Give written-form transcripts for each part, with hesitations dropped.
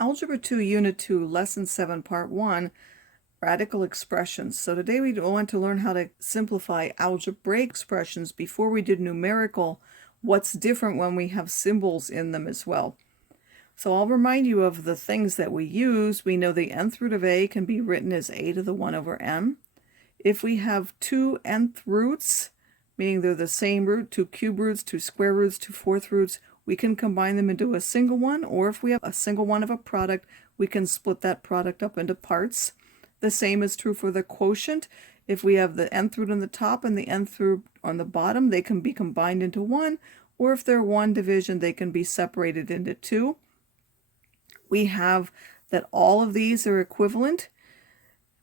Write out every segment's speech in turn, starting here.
Algebra 2, Unit 2, Lesson 7, Part 1, Radical Expressions. So today we want to learn how to simplify algebraic expressions before we did numerical. What's different when we have symbols in them as well. So I'll remind you of the things that we use. We know the nth root of a can be written as a to the 1 over n. If we have two nth roots, meaning they're the same root, two cube roots, two square roots, two fourth roots, we can combine them into a single one, or if we have a single one of a product, we can split that product up into parts. The same is true for the quotient. If we have the nth root on the top and the nth root on the bottom, they can be combined into one, or if they're one division, they can be separated into two. We have that all of these are equivalent,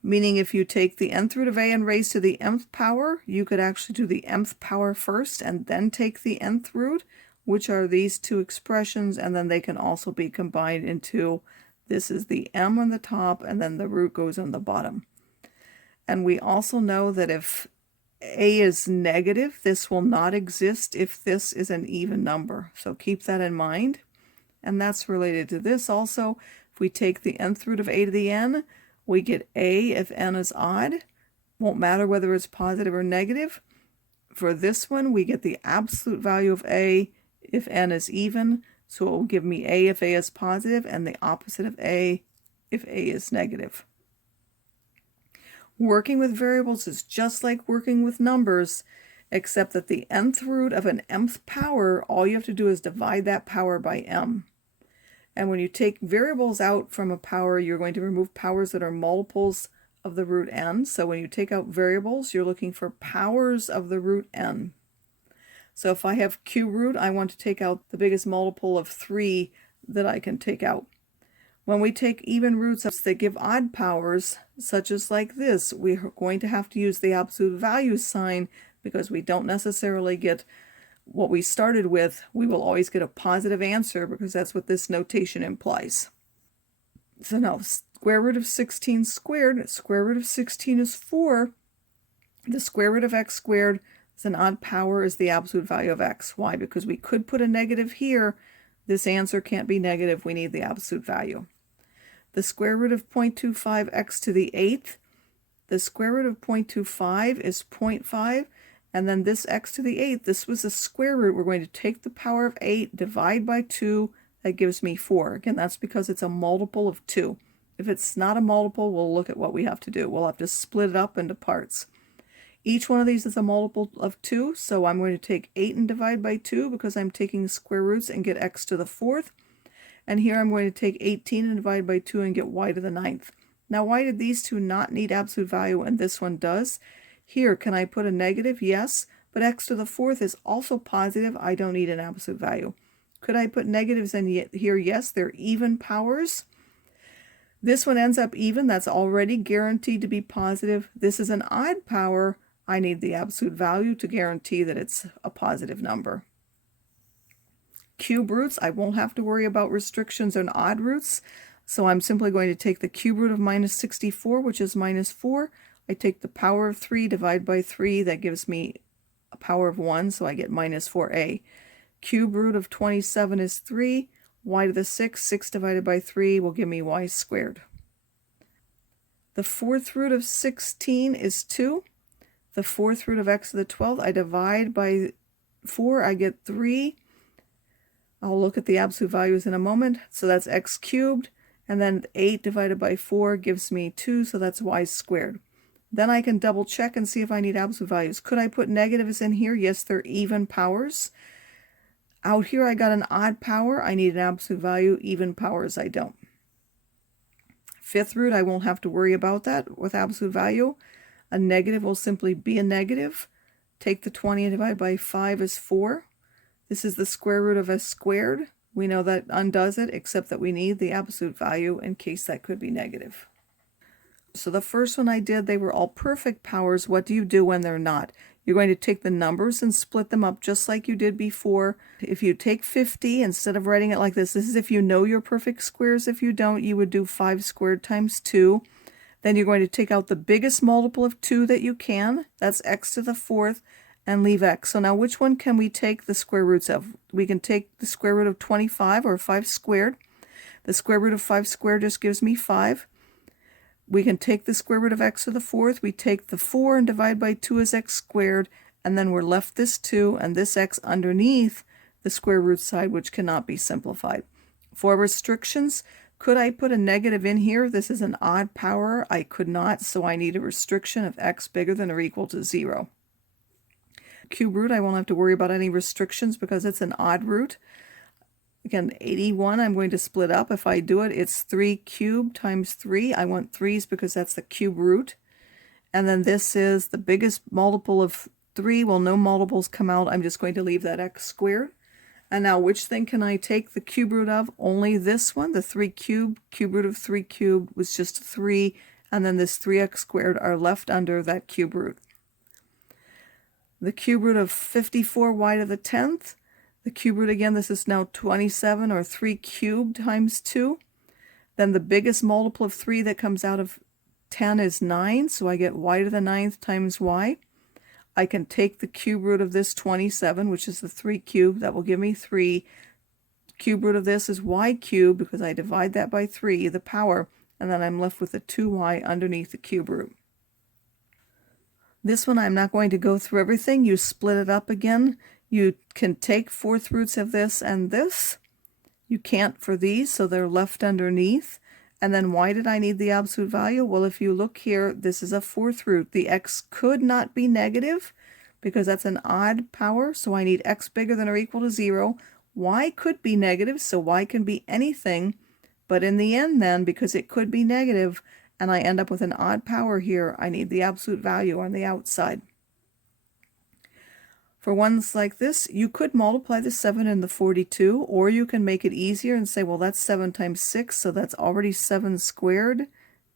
meaning if you take the nth root of a and raise to the mth power, you could actually do the mth power first and then take the nth root, which are these two expressions, and then they can also be combined into, this is the m on the top, and then the root goes on the bottom. And we also know that if a is negative, this will not exist if this is an even number. So keep that in mind. And that's related to this also. If we take the nth root of a to the n, we get a if n is odd. Won't matter whether it's positive or negative. For this one, we get the absolute value of a if n is even, so it will give me a if a is positive, and the opposite of a if a is negative. Working with variables is just like working with numbers, except that the nth root of an mth power, all you have to do is divide that power by m. And when you take variables out from a power, you're going to remove powers that are multiples of the root n. So when you take out variables, you're looking for powers of the root n. So if I have cube root, I want to take out the biggest multiple of 3 that I can take out. When we take even roots that give odd powers, such as like this, we're going to have to use the absolute value sign because we don't necessarily get what we started with. We will always get a positive answer because that's what this notation implies. So now, square root of 16 squared, square root of 16 is 4. The square root of x squared is an odd power is the absolute value of x. Why? Because we could put a negative here. This answer can't be negative. We need the absolute value. The square root of 0.25 x to the 8th. The square root of 0.25 is 0.5. And then this x to the 8th, this was a square root. We're going to take the power of 8, divide by 2. That gives me 4. Again, that's because it's a multiple of 2. If it's not a multiple, we'll look at what we have to do. We'll have to split it up into parts. Each one of these is a multiple of 2, so I'm going to take 8 and divide by 2 because I'm taking the square roots and get x to the 4th. And here I'm going to take 18 and divide by 2 and get y to the 9th. Now, why did these two not need absolute value and this one does? Here, can I put a negative? Yes, but x to the 4th is also positive. I don't need an absolute value. Could I put negatives in here? Yes, they're even powers. This one ends up even. That's already guaranteed to be positive. This is an odd power. I need the absolute value to guarantee that it's a positive number. Cube roots, I won't have to worry about restrictions on odd roots. So I'm simply going to take the cube root of minus 64, which is minus 4. I take the power of 3, divide by 3. That gives me a power of 1, so I get minus 4a. Cube root of 27 is 3. Y to the 6, 6 divided by 3 will give me y squared. The fourth root of 16 is 2. The fourth root of x to the 12th, I divide by 4, I get 3. I'll look at the absolute values in a moment. So that's x cubed, and then 8 divided by 4 gives me 2, so that's y squared. Then I can double check and see if I need absolute values. Could I put negatives in here? Yes, they're even powers. Out here I got an odd power. I need an absolute value. Even powers I don't. Fifth root, I won't have to worry about that with absolute value. A negative will simply be a negative. Take the 20 and divide by 5 is 4. This is the square root of s squared. We know that undoes it, except that we need the absolute value in case that could be negative. So the first one I did, they were all perfect powers. What do you do when they're not? You're going to take the numbers and split them up just like you did before. If you take 50, instead of writing it like this is if you know your perfect squares. If you don't, you would do 5 squared times 2. Then you're going to take out the biggest multiple of 2 that you can. That's x to the 4th, and leave x. So now which one can we take the square roots of? We can take the square root of 25, or 5 squared. The square root of 5 squared just gives me 5. We can take the square root of x to the 4th. We take the 4 and divide by 2 as x squared, and then we're left this 2 and this x underneath the square root side, which cannot be simplified. For restrictions, could I put a negative in here? This is an odd power. I could not, so I need a restriction of x bigger than or equal to 0. Cube root, I won't have to worry about any restrictions because it's an odd root. Again, 81, I'm going to split up. If I do it, it's 3 cubed times 3. I want 3's because that's the cube root. And then this is the biggest multiple of 3. Well, no multiples come out. I'm just going to leave that x squared. And now which thing can I take the cube root of? Only this one, the 3 cubed. Cube root of 3 cubed was just 3. And then this 3x squared are left under that cube root. The cube root of 54y to the 10th. The cube root again, this is now 27, or 3 cubed times 2. Then the biggest multiple of 3 that comes out of 10 is 9, so I get y to the 9th times y. I can take the cube root of this 27, which is the 3 cubed. That will give me 3. Cube root of this is y cubed, because I divide that by 3, the power, and then I'm left with the 2y underneath the cube root. This one I'm not going to go through everything. You split it up again. You can take 4th roots of this and this. You can't for these, so they're left underneath. And then why did I need the absolute value? Well, if you look here, this is a 4th root. The x could not be negative because that's an odd power, so I need x bigger than or equal to 0. Y could be negative, so y can be anything. But in the end then, because it could be negative, and I end up with an odd power here, I need the absolute value on the outside. For ones like this, you could multiply the 7 and the 42, or you can make it easier and say, well, that's 7 times 6, so that's already 7 squared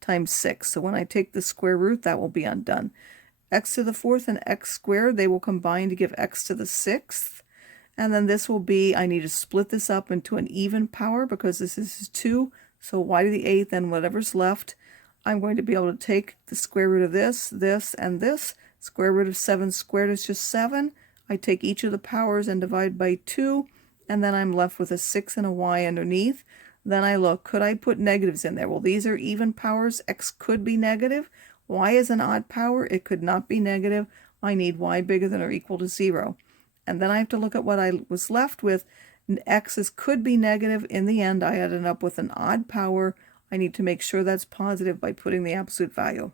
times 6. So when I take the square root, that will be undone. X to the 4th and x squared, they will combine to give x to the 6th. And then this will be, I need to split this up into an even power because this is 2, so y to the 8th and whatever's left. I'm going to be able to take the square root of this, this, and this. Square root of 7 squared is just 7. I take each of the powers and divide by 2, and then I'm left with a 6 and a y underneath. Then I look, could I put negatives in there? Well, these are even powers. X could be negative. Y is an odd power. It could not be negative. I need y bigger than or equal to 0. And then I have to look at what I was left with. X's could be negative. In the end, I ended up with an odd power. I need to make sure that's positive by putting the absolute value.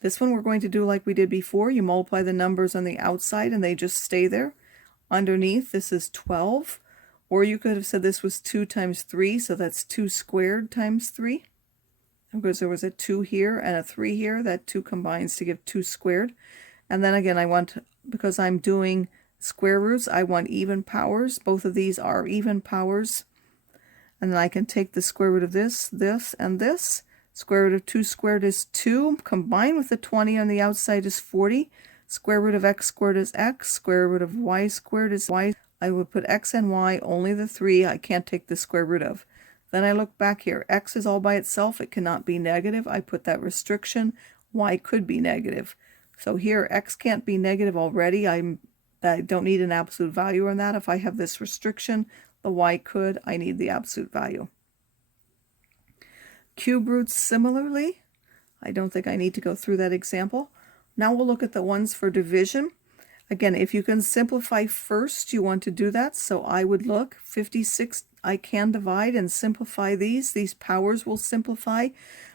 This one we're going to do like we did before. You multiply the numbers on the outside and they just stay there. Underneath, this is 12. Or you could have said this was 2 times 3, so that's 2 squared times 3. Because there was a 2 here and a 3 here, that 2 combines to give 2 squared. And then again, I want, because I'm doing square roots, I want even powers. Both of these are even powers. And then I can take the square root of this, this, and this. Square root of 2 squared is 2. Combined with the 20 on the outside is 40. Square root of x squared is x. Square root of y squared is y. I would put x and y, only the 3. I can't take the square root of. Then I look back here. X is all by itself. It cannot be negative. I put that restriction. Y could be negative. So here, x can't be negative already. I don't need an absolute value on that. If I have this restriction, the y could. I need the absolute value. Cube roots similarly. I don't think I need to go through that example. Now we'll look at the ones for division. Again, if you can simplify first, you want to do that. So I would look, 56, I can divide and simplify these. These powers will simplify.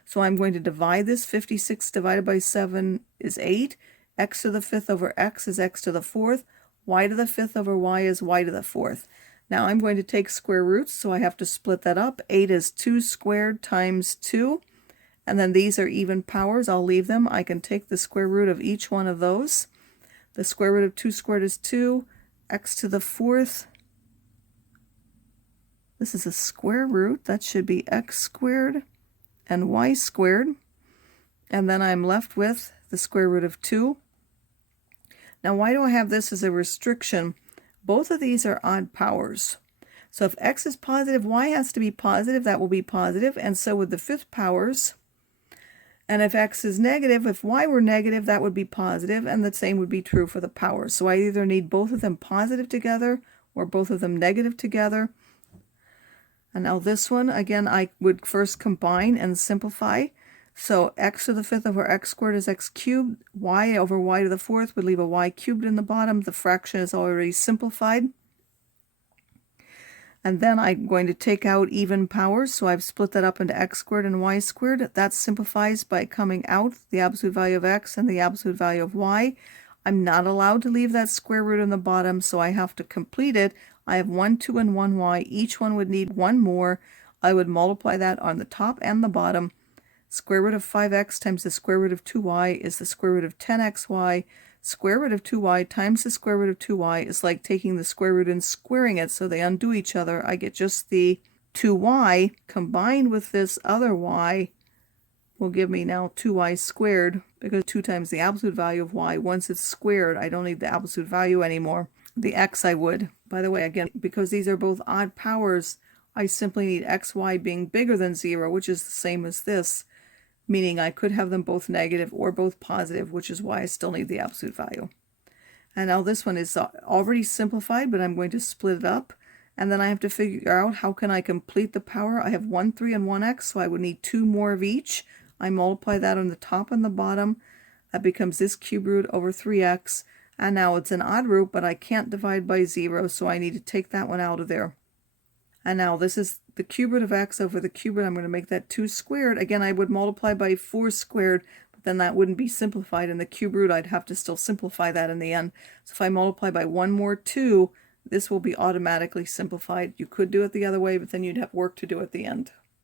So I'm going to divide this. 56 divided by 7 is 8. X to the 5th over x is x to the 4th. Y to the 5th over y is y to the 4th. Now I'm going to take square roots, so I have to split that up. 8 is 2 squared times 2. And then these are even powers. I'll leave them. I can take the square root of each one of those. The square root of 2 squared is 2. X to the 4th. This is a square root. That should be x squared and y squared. And then I'm left with the square root of 2. Now why do I have this as a restriction? Both of these are odd powers. So if x is positive, y has to be positive. That will be positive. And so with the 5th powers. And if x is negative, if y were negative, that would be positive. And the same would be true for the powers. So I either need both of them positive together or both of them negative together. And now this one, again, I would first combine and simplify. So x to the 5th over x squared is x cubed. Y over y to the 4th would leave a y cubed in the bottom. The fraction is already simplified. And then I'm going to take out even powers, so I've split that up into x squared and y squared. That simplifies by coming out the absolute value of x and the absolute value of y. I'm not allowed to leave that square root in the bottom, so I have to complete it. I have 1, 2, and 1 y. Each one would need one more. I would multiply that on the top and the bottom. Square root of 5x times the square root of 2y is the square root of 10xy. Square root of 2y times the square root of 2y is like taking the square root and squaring it, so they undo each other. I get just the 2y combined with this other y will give me now 2y squared, because 2 times the absolute value of y. Once it's squared, I don't need the absolute value anymore. The x I would. By the way, again, because these are both odd powers, I simply need xy being bigger than 0, which is the same as this, meaning I could have them both negative or both positive, which is why I still need the absolute value. And now this one is already simplified, but I'm going to split it up. And then I have to figure out how can I complete the power. I have 1, 3, and 1x, so I would need 2 more of each. I multiply that on the top and the bottom. That becomes this cube root over 3x. And now it's an odd root, but I can't divide by 0, so I need to take that one out of there. And now this is the cube root of x over the cube root. I'm going to make that 2 squared. Again, I would multiply by 4 squared, but then that wouldn't be simplified. And the cube root, I'd have to still simplify that in the end. So if I multiply by 1 more 2, this will be automatically simplified. You could do it the other way, but then you'd have work to do at the end.